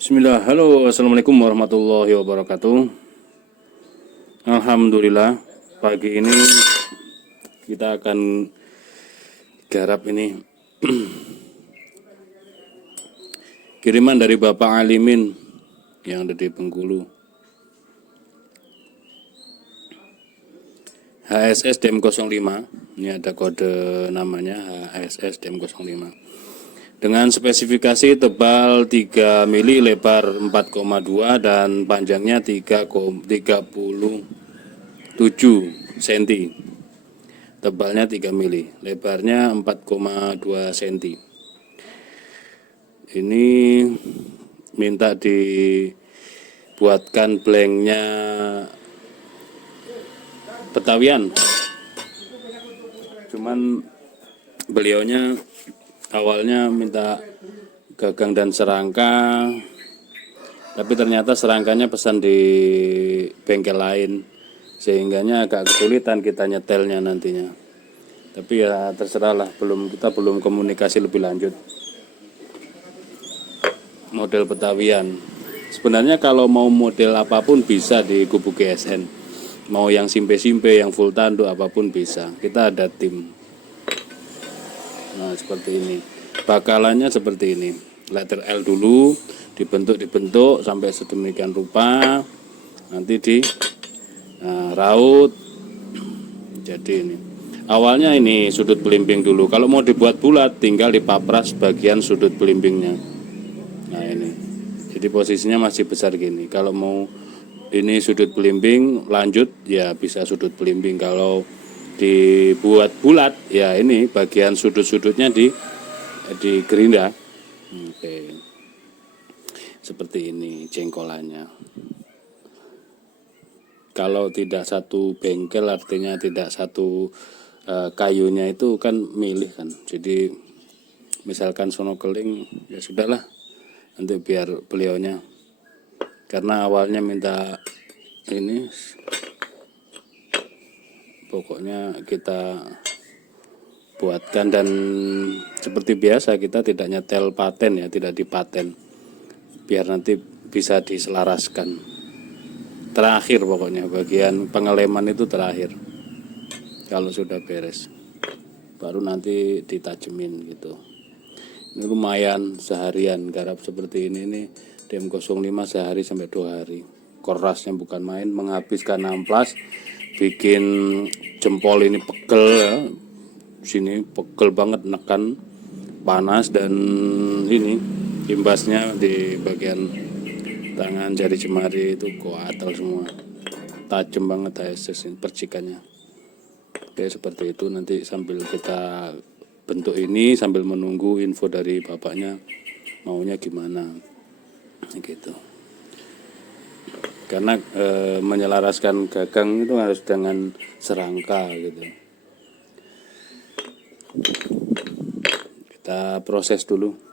Bismillah, halo, assalamualaikum warahmatullahi wabarakatuh. Alhamdulillah, pagi ini kita akan garap ini kiriman dari Bapak Alimin yang ada di Bengkulu. HSS DEM 05, ini ada kode namanya HSS DEM 05. Dengan spesifikasi tebal 3 mili, lebar 4,2 dan panjangnya 37 cm. Tebalnya 3 mili, lebarnya 4,2 cm. Ini minta dibuatkan blanknya Betawian. Cuman beliaunya awalnya minta gagang dan serangka, tapi ternyata serangkanya pesan di bengkel lain, sehingganya agak kesulitan kita nyetelnya nantinya. Tapi ya terserahlah, kita belum komunikasi lebih lanjut. Model Betawian. Sebenarnya kalau mau model apapun bisa di Gubuk GSN. Mau yang simpe-simpe, yang full tanduk apapun bisa. Kita ada tim. Nah, seperti ini. Bakalannya seperti ini. Letter L dulu dibentuk sampai sedemikian rupa. Nanti di raut. Jadi ini. Awalnya ini sudut belimbing dulu. Kalau mau dibuat bulat tinggal dipapras bagian sudut belimbingnya. Nah, ini. Jadi posisinya masih besar gini. Kalau mau ini sudut belimbing lanjut ya bisa sudut belimbing. Kalau dibuat bulat ya ini bagian sudut-sudutnya di gerinda. Oke. Seperti ini jengkolannya. Kalau tidak satu bengkel artinya tidak satu kayunya itu kan milih kan. Jadi misalkan sono keling ya sudahlah nanti biar beliaunya, karena awalnya minta ini. Pokoknya kita buatkan dan seperti biasa kita tidak nyetel paten ya, tidak dipaten. Biar nanti bisa diselaraskan. Terakhir pokoknya bagian pengeleman itu terakhir. Kalau sudah beres. Baru nanti ditajemin gitu. Ini lumayan seharian garap seperti ini nih. DEM 05 sehari sampai 2 hari. Kerasnya bukan main, menghabiskan amplas. Bikin jempol ini pegel ya. Sini pegel banget, nekan panas, dan ini imbasnya di bagian tangan jari jemari itu koatal semua, tajam banget HSS ini percikannya. Oke, seperti itu. Nanti sambil kita bentuk ini sambil menunggu info dari bapaknya maunya gimana gitu. Karena menyelaraskan gagang itu harus dengan serangka gitu. Kita proses dulu.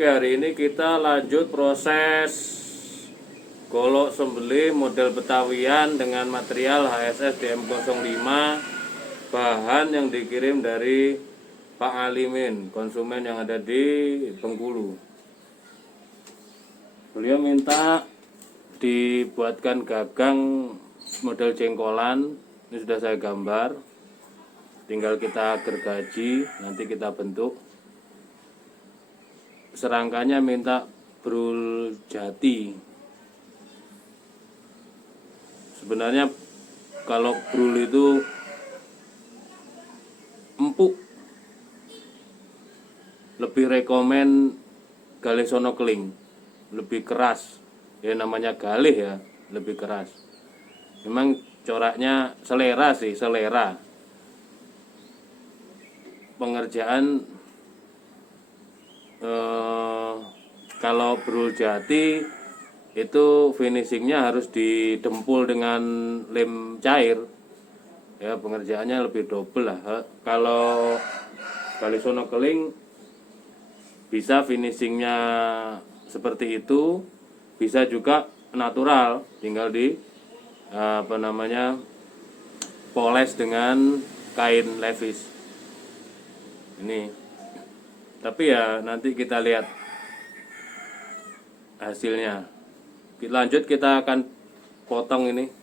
Oke, hari ini kita lanjut proses golok sembelih model Betawian dengan material HSS DM05, bahan yang dikirim dari Pak Alimin, konsumen yang ada di Bengkulu. Beliau minta dibuatkan gagang model jengkolan. Ini sudah saya gambar, tinggal kita gergaji, nanti kita bentuk. Serangkanya minta brul jati. Sebenarnya kalau brul itu empuk, lebih rekomen galih sono keling, lebih keras. Ya namanya galih ya, lebih keras. Memang coraknya selera sih, selera. Pengerjaan kalau brul jati itu finishingnya harus didempul dengan lem cair. Ya pengerjaannya lebih double lah. Kalau galih sono keling bisa finishingnya seperti itu, bisa juga natural, tinggal di poles dengan kain levis ini. Tapi ya nanti kita lihat hasilnya. Lanjut, kita akan potong ini.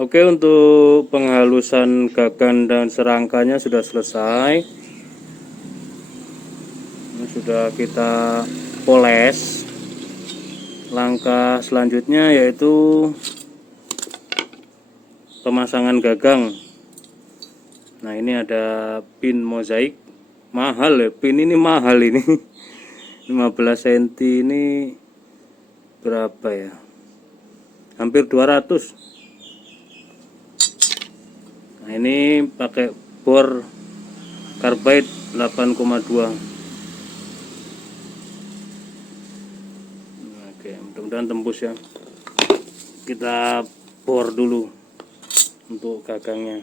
Oke, untuk penghalusan gagang dan serangkanya sudah selesai. Ini sudah kita poles. Langkah selanjutnya yaitu pemasangan gagang. Nah, ini ada pin mozaik. Mahal ya, pin ini mahal ini. 15 cm ini berapa ya? Hampir 200. Nah, ini pakai bor carbide 8,2. Oke, mudah-mudahan tembus ya. Kita bor dulu untuk gagangnya.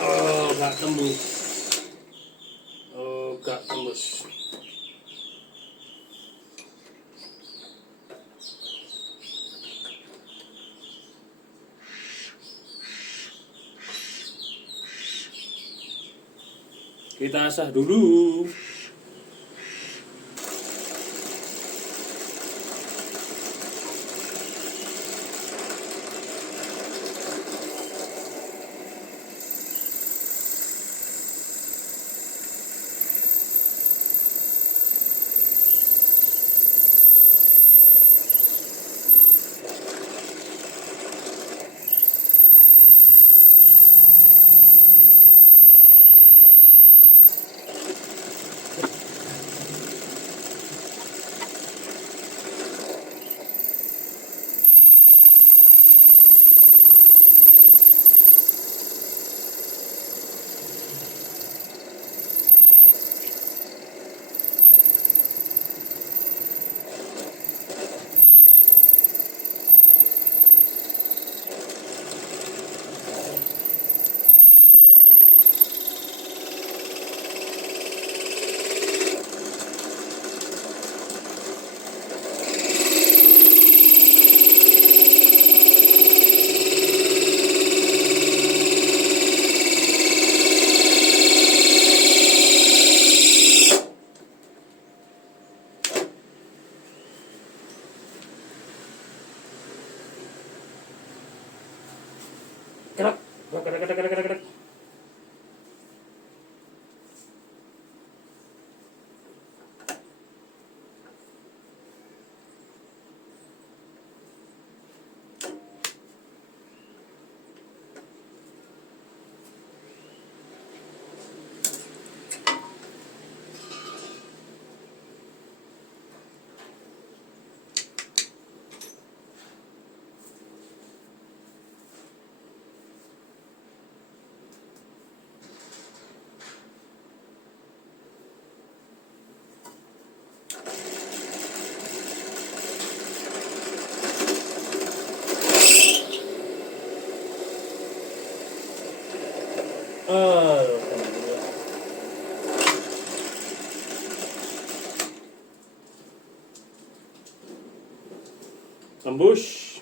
Oh, nggak tembus. Oh, nggak tembus. Kita asah dulu. Gerak, gerak, gerak, gerak, gerak, gerak. Tembus.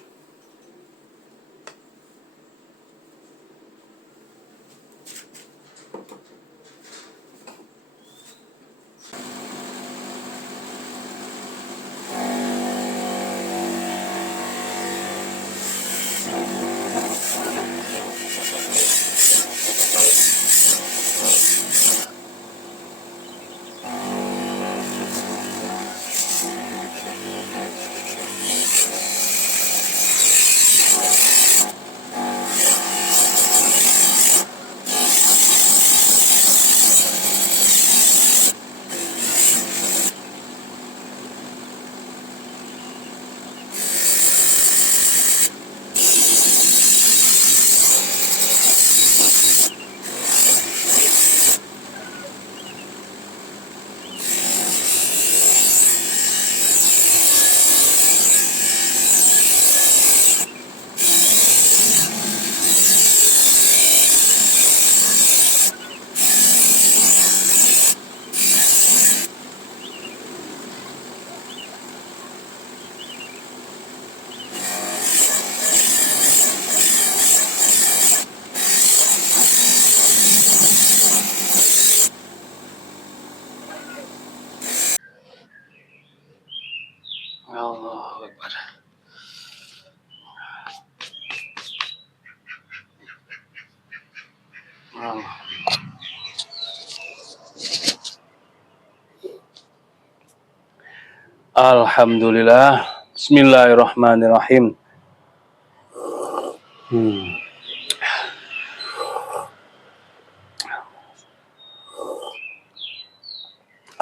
Alhamdulillah. Bismillahirrahmanirrahim.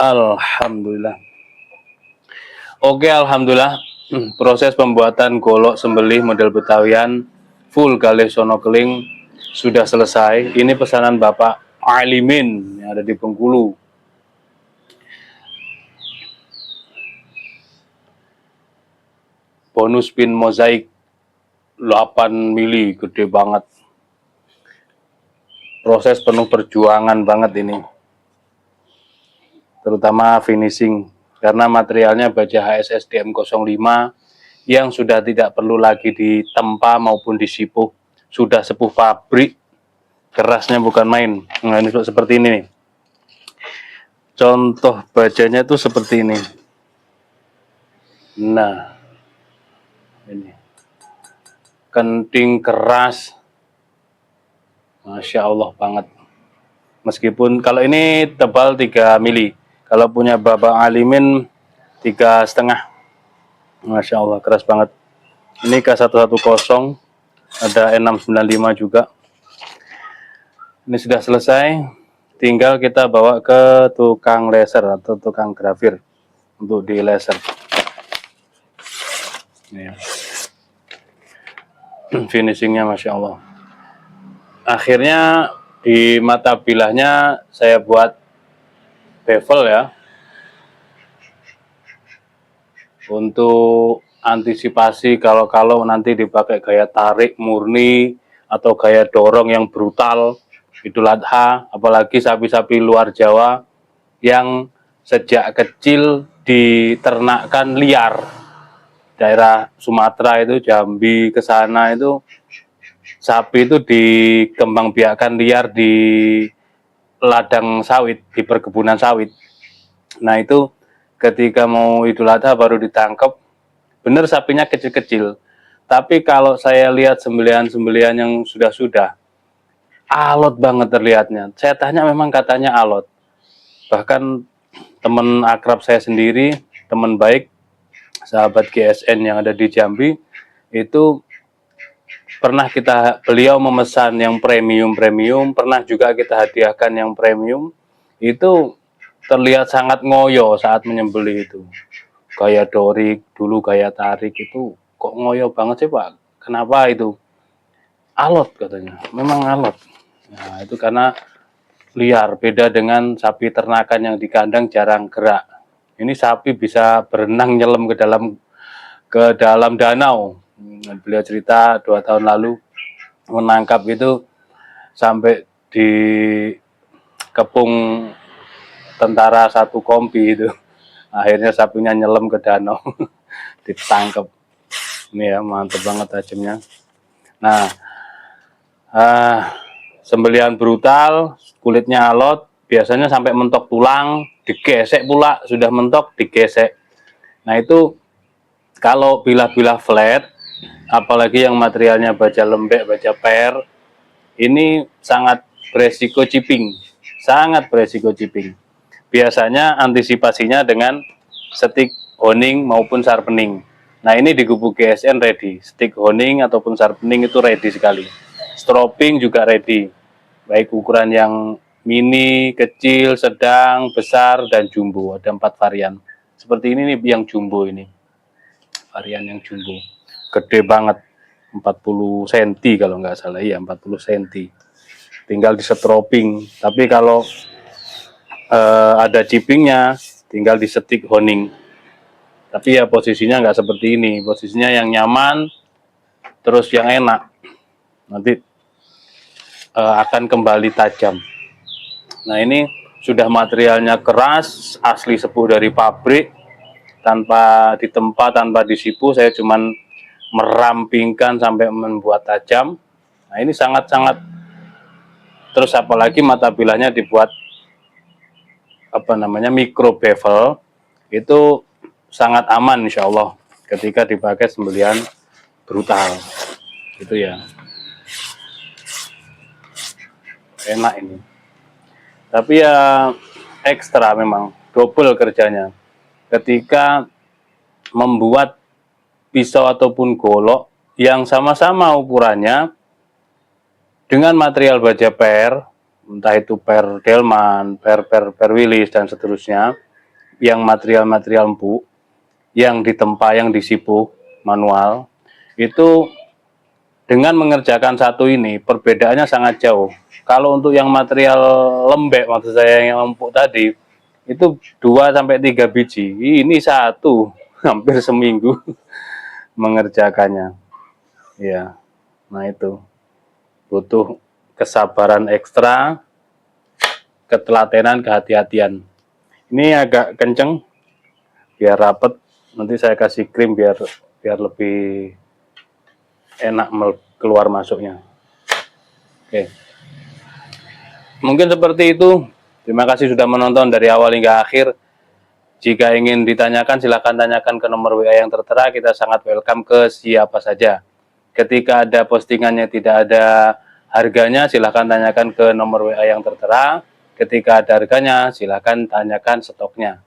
Alhamdulillah. Oke, alhamdulillah. Proses pembuatan golok sembelih model Betawian full kalih sono keling sudah selesai. Ini pesanan Bapak Alimin yang ada di Bengkulu. Bonus pin mozaik 8 mili, gede banget. Proses penuh perjuangan banget ini. Terutama finishing, karena materialnya baja HSS DM05 yang sudah tidak perlu lagi ditempa maupun disipuh, sudah sepuh pabrik, kerasnya bukan main. Nah, ini seperti ini nih. Contoh bajanya itu seperti ini. Nah, ini kenting keras, Masya Allah banget. Meskipun kalau ini tebal 3 mili, kalau punya Bapak Alimin 3,5. Masya Allah, keras banget. Ini K110, ada N695 juga. Ini sudah selesai, tinggal kita bawa ke tukang laser atau tukang grafir untuk di laser. Ini ya. Finishingnya Masya Allah. Akhirnya di mata bilahnya saya buat bevel ya, untuk antisipasi kalau nanti dipakai gaya tarik murni atau gaya dorong yang brutal Idul Adha, apalagi sapi-sapi luar Jawa yang sejak kecil diternakkan liar. Daerah Sumatera itu, Jambi ke sana itu sapi itu dikembangbiakkan liar di ladang sawit, di perkebunan sawit. Nah itu ketika mau Idul Adha baru ditangkap, bener sapinya kecil-kecil. Tapi kalau saya lihat sembelihan-sembelihan yang sudah-sudah, alot banget terlihatnya. Saya tanya memang katanya alot. Bahkan teman akrab saya sendiri, teman baik, sahabat GSN yang ada di Jambi, itu pernah beliau memesan yang premium, pernah juga kita hadiahkan yang premium. Itu terlihat sangat ngoyo saat menyembelih itu. Gaya dorik, dulu gaya tarik itu kok ngoyo banget sih Pak? Kenapa itu? Alot katanya, memang alot. Nah itu karena liar, beda dengan sapi ternakan yang di kandang jarang gerak. Ini sapi bisa berenang nyelam ke dalam danau. Beliau cerita 2 tahun lalu menangkap itu sampai di kepung tentara 1 kompi itu. Akhirnya sapinya nyelam ke danau, ditangkap. Ini ya, mantap banget tajamnya. Nah, sembelihan brutal, kulitnya alot, biasanya sampai mentok tulang, digesek pula, sudah mentok digesek. Nah itu kalau bilah-bilah flat, apalagi yang materialnya baja lembek, baja per, ini sangat beresiko chipping, sangat beresiko chipping. Biasanya antisipasinya dengan stick honing maupun sharpening. Nah ini di gubuk GSN ready, stick honing ataupun sharpening itu ready sekali. Stropping juga ready, baik ukuran yang mini, kecil, sedang, besar, dan jumbo. Ada 4 varian. Seperti ini nih yang jumbo ini, varian yang jumbo, gede banget, 40 cm kalau nggak salah, ya 40 cm. Tinggal di stropping. Tapi kalau ada chippingnya, tinggal di stick honing. Tapi ya posisinya nggak seperti ini, posisinya yang nyaman, terus yang enak. Nanti akan kembali tajam. Nah ini sudah materialnya keras, asli sepuh dari pabrik, tanpa ditempa, tanpa disipu, saya cuman merampingkan sampai membuat tajam. Nah ini sangat-sangat, terus apalagi mata bilahnya dibuat micro bevel, itu sangat aman insya Allah ketika dipakai sembelihan brutal gitu ya. enak ini. Tapi ya ekstra memang, double kerjanya. Ketika membuat pisau ataupun golok yang sama-sama ukurannya dengan material baja per, entah itu per Delman, per Willis dan seterusnya, yang material-material empuk, yang ditempa, yang disipu manual, itu dengan mengerjakan satu ini perbedaannya sangat jauh. Kalau untuk yang material lembek, maksud saya yang empuk tadi, itu 2 sampai 3 biji. Ini satu, hampir seminggu mengerjakannya. Ya, nah itu butuh kesabaran ekstra, ketelatenan, kehati-hatian. Ini agak kenceng, biar rapet. Nanti saya kasih krim biar lebih enak keluar masuknya. Oke, mungkin seperti itu. Terima kasih sudah menonton dari awal hingga akhir. Jika ingin ditanyakan, silahkan tanyakan ke nomor WA yang tertera. Kita sangat welcome ke siapa saja. Ketika ada postingannya tidak ada harganya, silahkan tanyakan ke nomor WA yang tertera. Ketika ada harganya, silahkan tanyakan stoknya.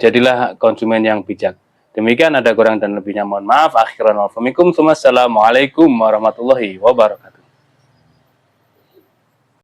Jadilah konsumen yang bijak. Demikian, ada kurang dan lebihnya mohon maaf. Akhiran wa'alaikum. Wassalamualaikum warahmatullahi wabarakatuh.